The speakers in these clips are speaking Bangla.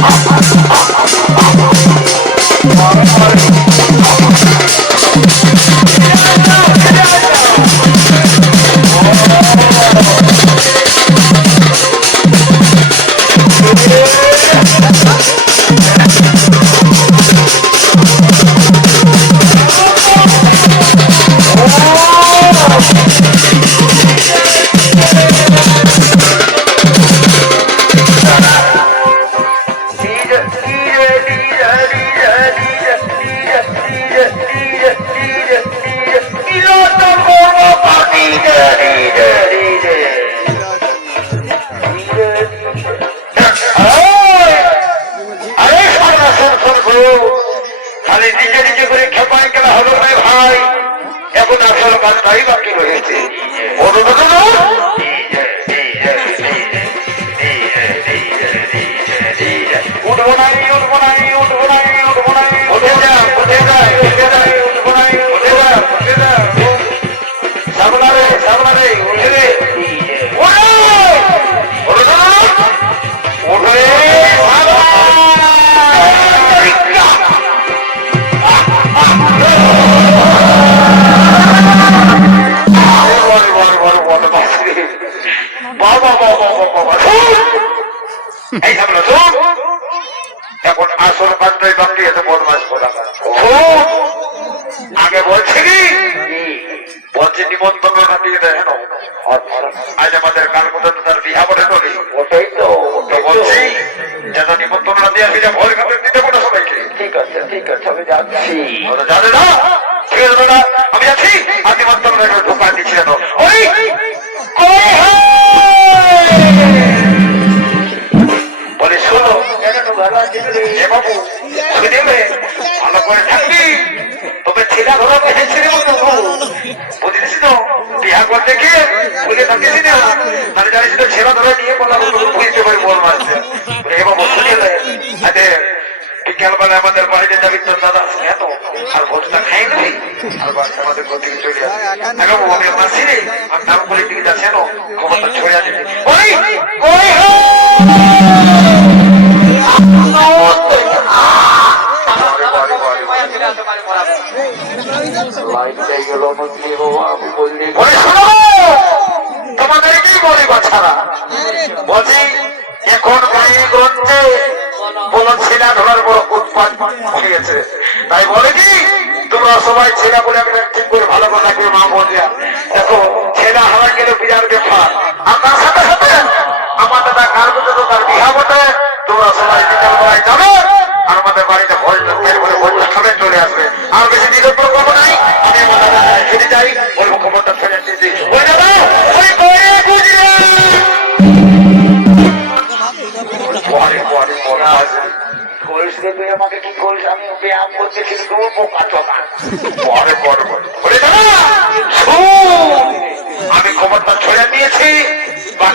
up, up, up, up, up. Okay. বলে হ্যাঁ, ঠাকুরি তবে ছেলে ভালো এসেছে রে বন্ধু বুঝেছিস তো? বিয়া করতে গিয়ে বলে থাকিস না। মানে জানিস তো, ছেলে ধরে নিয়ে বললাম বুঝতে পারি, বল মারছে। এ বাবা শুনে আরে, বিকালবেলা আমাদের বাড়িতে যাবি তোর দাদা শুনে হ্যাঁ তো? আর ভোটটা খাই নাই আর বাস আমাদের গতি চলে আসে। এখন ওদের মাসি রে। আর নাম করে দিকে যাচ্ছে হ্যাঁ না খবরটা ছড়িয়ে দেবে ওই ওই! বাইরে বলি এখন গায়ে গ্রন্থে বলুন ধরার বড় উৎপাদ হয়ে তাই বলে কি তোমরা সবাই ছেলা বলে একটা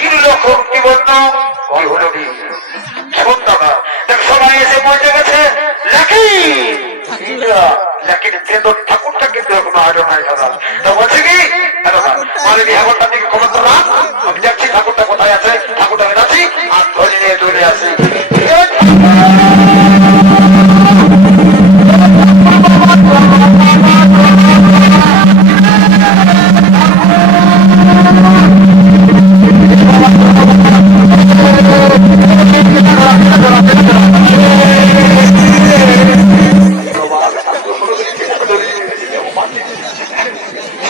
কিনল খুব কি বলতো? অলভনবী শোন দাদা দেখ সবাই এসে পৌঁছে গেছে। লাকি লাকির চেতন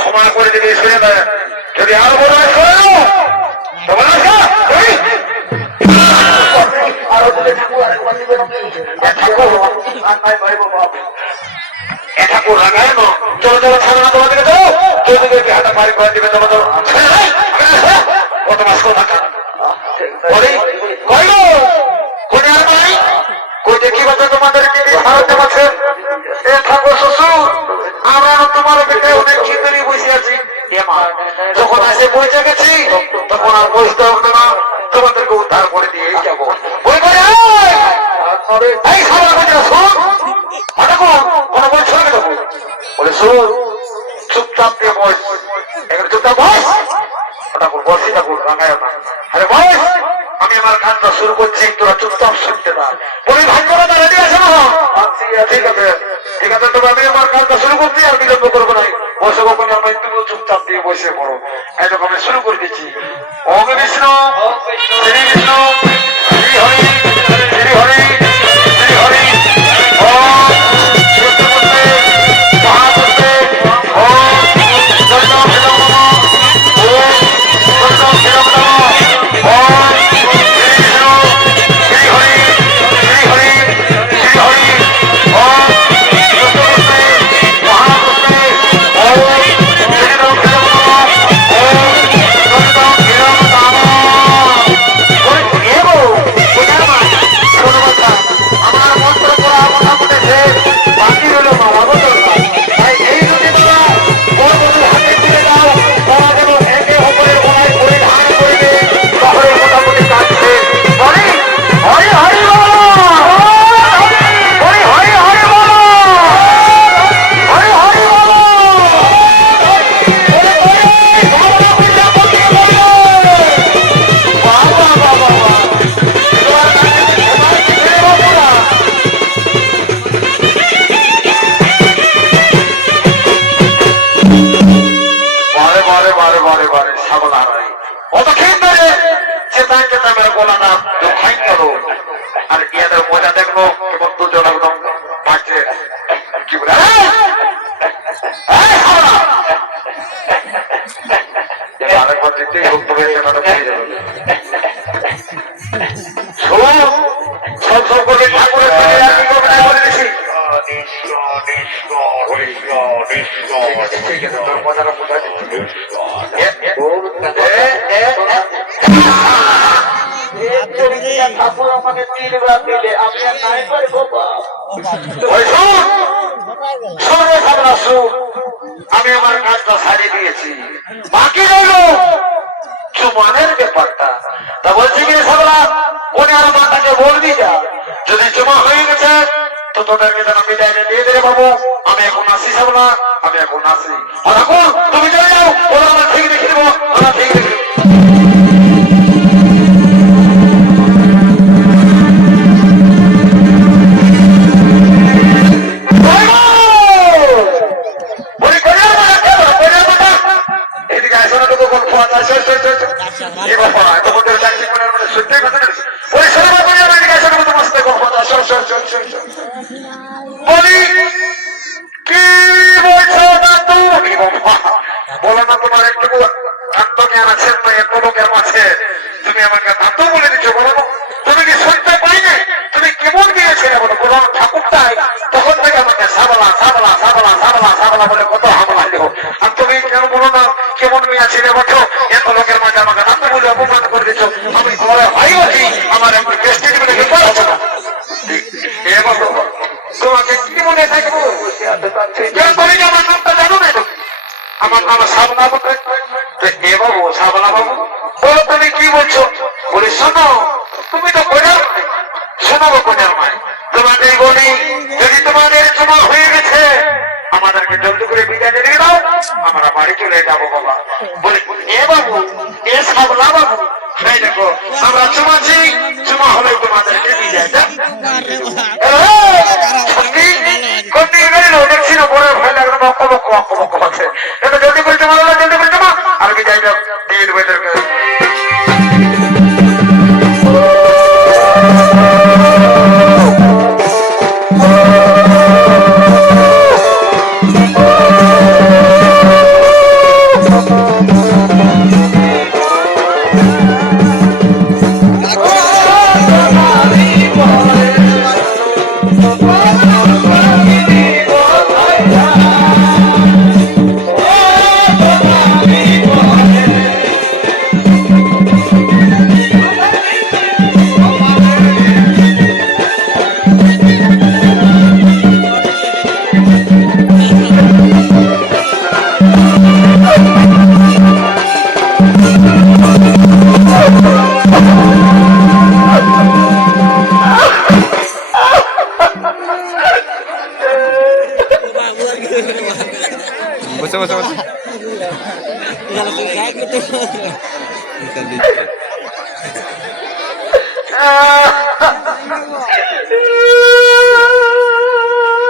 ক্ষমা করে দিবে, শুনে দেয়। যদি আরও বড় হয় দাও আরও ঠাকুর রাগায় চলো চলো, ছাড়া তোমাদেরকে চলো। চৌদিকে হাতে পারি করে দিবে চলো যখন আসে পৌঁছে গেছি, তখন আর বসতে হবে না। তোমাদেরকে উদ্ধার করে দিয়ে যাব। বই করে এই দেবো বলে, শোন, চুপচাপ দিয়ে বস। এখানে চুপচাপ বস। ওটা করে বসি ঠাকুর, রাঙায় আরে বস, আমি আমার কাজটা শুরু করছি, তোরা চুপচাপ শুনতে না বলি, ভাগ্যটা রেডি আছে না ঠিক আছে। আছে তবে আমি আমার কাজটা শুরু করছি আর বিলম্ব করব নাই বসে কখন আমি তুমি চুপচাপ দিয়ে বসে পড়ো। এরকম শুরু করে দিচ্ছি। ওম বিষ্ণু, শ্রী বিষ্ণু, শ্রী হরি। আমি আমার কাজটা সারিয়ে দিয়েছি। বাকি রইল চুমানের ব্যাপারটা। তা বলছি কি সাবলা ওনে আর মাতাকে বলবি যা যদি চুমা হয়ে গেছে, তো তোদেরকে যেন বিদায়টা দিয়ে দেবে বাবু, আমি এখন আসি সাবলা আমি এখন আসি আর এখন তুমি চলে যাও, ওরা আমরা ঠিক দেখে দেবো আমরা ঠিক দেখে বলো তুমি কি বলছো বলি শোনো তুমি তো কোনার মাই। শোনো গো কোনার মাই তোমাদের বলি যদি তোমাদের জমা হয়ে গেছে আমাদেরকে জলদি করে বিদায় দিয়ে দাও আমরা বাড়ি চলে যাব বাবা বলি এ বাবু এ সাবলা বাবু এই দেখো আমরা চুমাছি চুমা হলে তোমাদেরকে বিদায় কোন গেল দেখছি না বড় ভয় লাগল বক্ক বক্ক বক্ক বক্ক হচ্ছে এটা জলদি করে জমা জলদি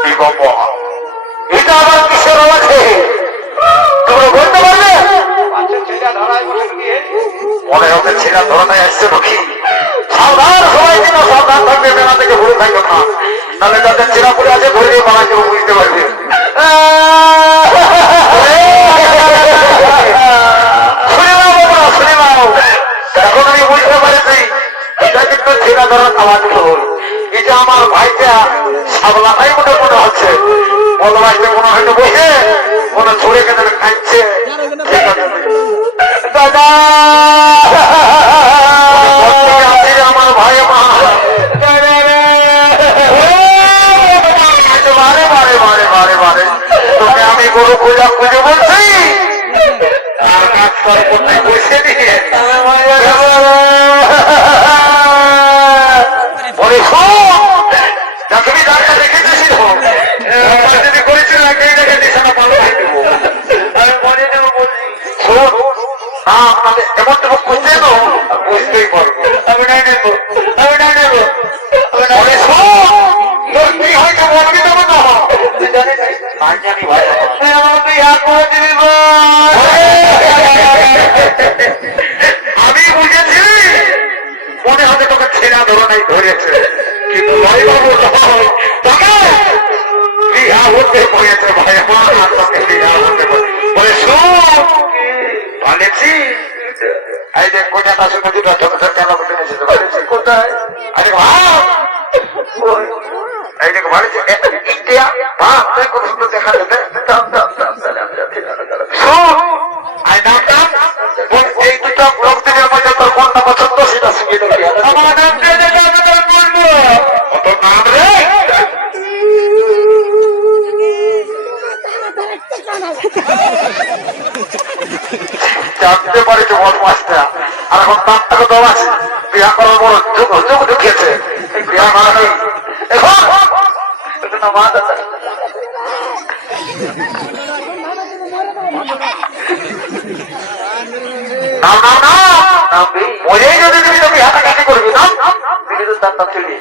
কি বাবা, এটা আবার কিসের আওয়াজে তোমরা বলতে পারবে মনে হচ্ছে ছেঁড়া ধরনায় আসছে নাকি সাবধান সবাই যেন থাকবে মেলা থেকে ভুলে থাকবে না। তাহলে যাদের ছেঁড়া পড়ে আছে ধরে নিয়ে পালা কেউ বুঝতে পারবে এখন আমি বুঝতে পারছি এটা কিন্তু ধরার আওয়াজ হল এটা আমার ভাইটা সাবলাটাই মনে মনে হচ্ছে বদমাসটা মনে হয়তো বসে মনে ছড়ে কেন খাচ্ছে দাদা আছে আমার ভাই মা বারে বারে বারে বারে বারে তোকে আমি গরু পূজা পুজো বলছি। তুমি ডাক্তার দেখেছিস যদি করেছিল একই দেখে নিশানা পালন করে দেবো। আমি দেবো, বলছি শোন না এমন তো আমি বুঝেছি। মনে হতে তোকে ছেঁড়া ধরনাই ধরেছে। কিন্তু নয়বাবু হতে পড়েছে ভাই তোকে বিহা হতে বলে বলেছি কোথায়? আরে ভাই এই দুটো লোক থেকে আমার যত কোনটা পছন্দ সেটা শিখিয়ে দেবে নাম যেটা আমি তোর বলব কত নাম রে জানতে পারি তো বল মাছটা আর এখন তার থেকে দম আছে বিয়া করার বড় যুগ যুগ ঢুকিয়েছে এই বিয়া করা নেই এখন মা দাদা মরে যদি তুমি তুমি হাতাকাটি করবি না তিনি তো তার ছেড়ে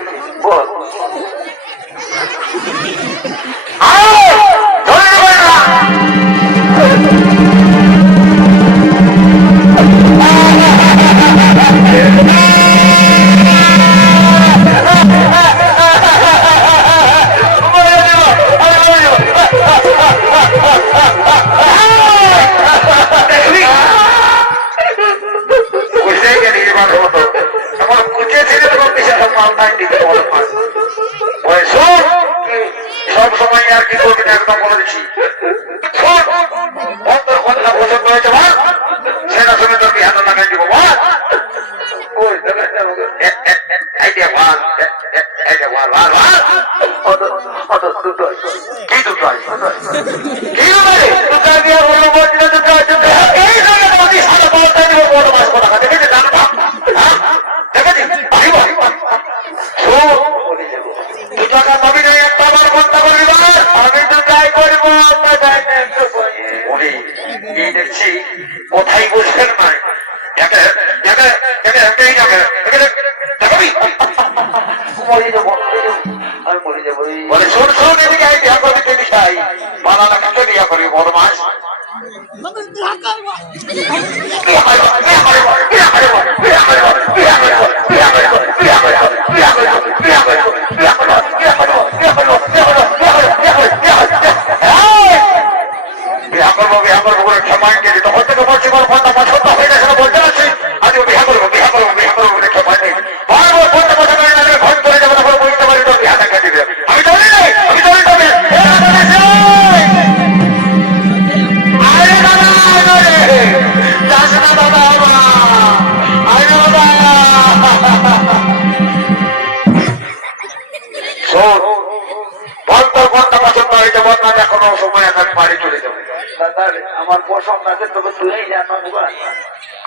কি দুটোয়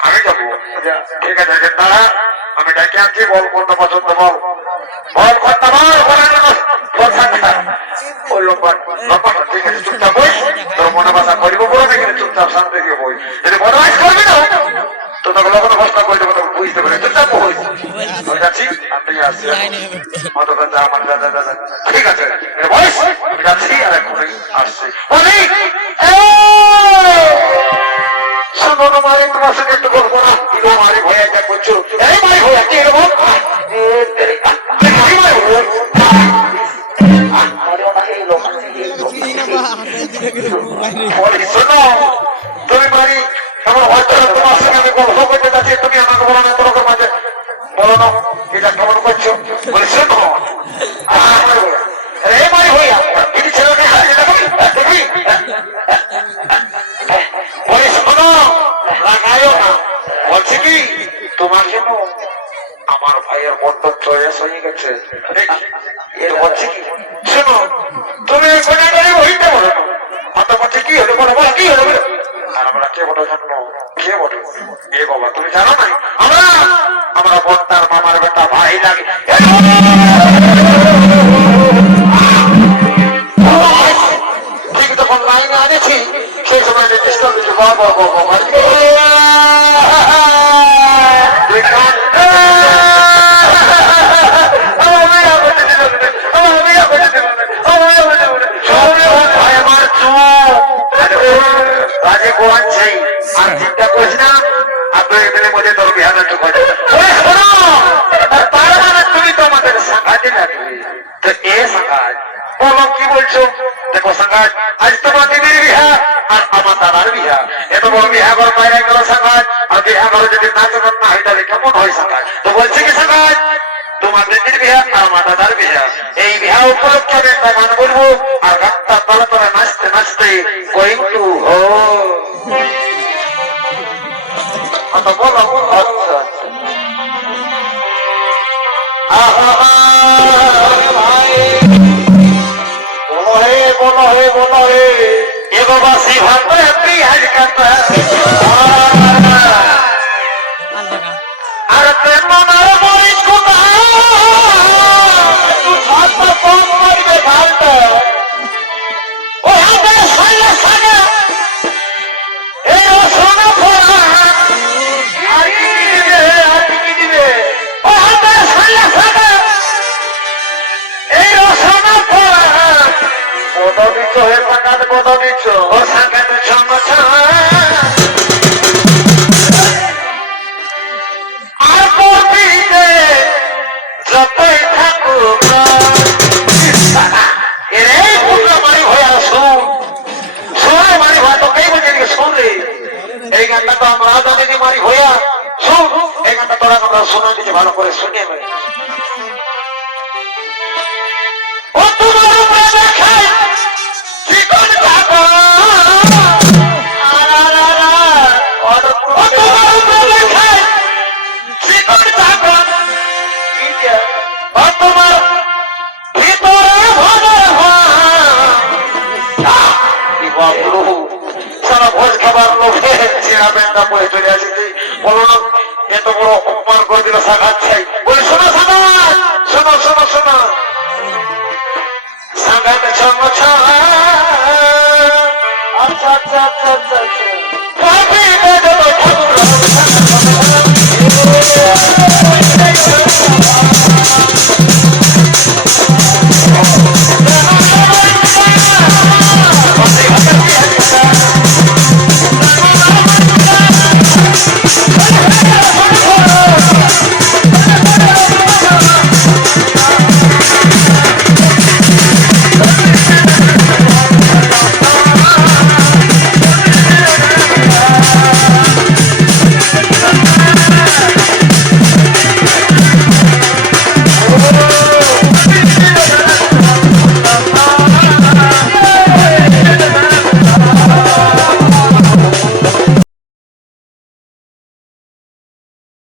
আমি যাব। ঠিক আছে আমি ডাকে আনছি, বল কোনটা পছন্দ বল। বল কোনটা বল ঠিক আছে, চুপচাপ বই মনে বাসা করিব বলে এখানে চুপচাপ শান্তি দিয়ে বই। যদি মনে হয় করবি না তো তখন লবণ ভাষা করে দেবো তখন বুঝতে পারে আমি আসছি মাথা ব্যথা আমার দাদা দাদা ঠিক আছে বয়স আমি যাচ্ছি আর এখনই আসছি। বলি শোনো না তোমার সঙ্গে একটু গল্প না কিলো মারি ভয়া করছ। এই ভয়া কি শোনো তুমি মারি আমার হয়তো তোমার সঙ্গে আমি গল্প করতে যাচ্ছি তুমি আমাকে বলো না তোমাকে মাঝে এটা কেমন করছ বলি বিহা আর মাতাদার বিহা এই বিহা উপলক্ষে আমি একটা গান করব আর গানটা তলা প্রেম মারা হে সাকাত পদবিচ ও সাকাত ছম আর পদিতে যতই থাকুক এরে পুত্র মারি হয়ে আসুন শুনে। মারি ভয় তো কেই বলছে এদিকে শুন রে এই গানটা তো আমরা জানি যে মারি হইয়া শুন। এই গানটা তোরা আমরা শোনা দিচ্ছি ভালো করে শুনে। ঠান্ডা পড়ে চলে আসি তুই বলো এত বড় অপমান করে দিল সাগাত চাই বলি, শোনো শোনো শোনো শোনো শোনো। সাঘাত ছন্ন আচ্ছা আচ্ছা আচ্ছা আচ্ছা, আচ্ছা।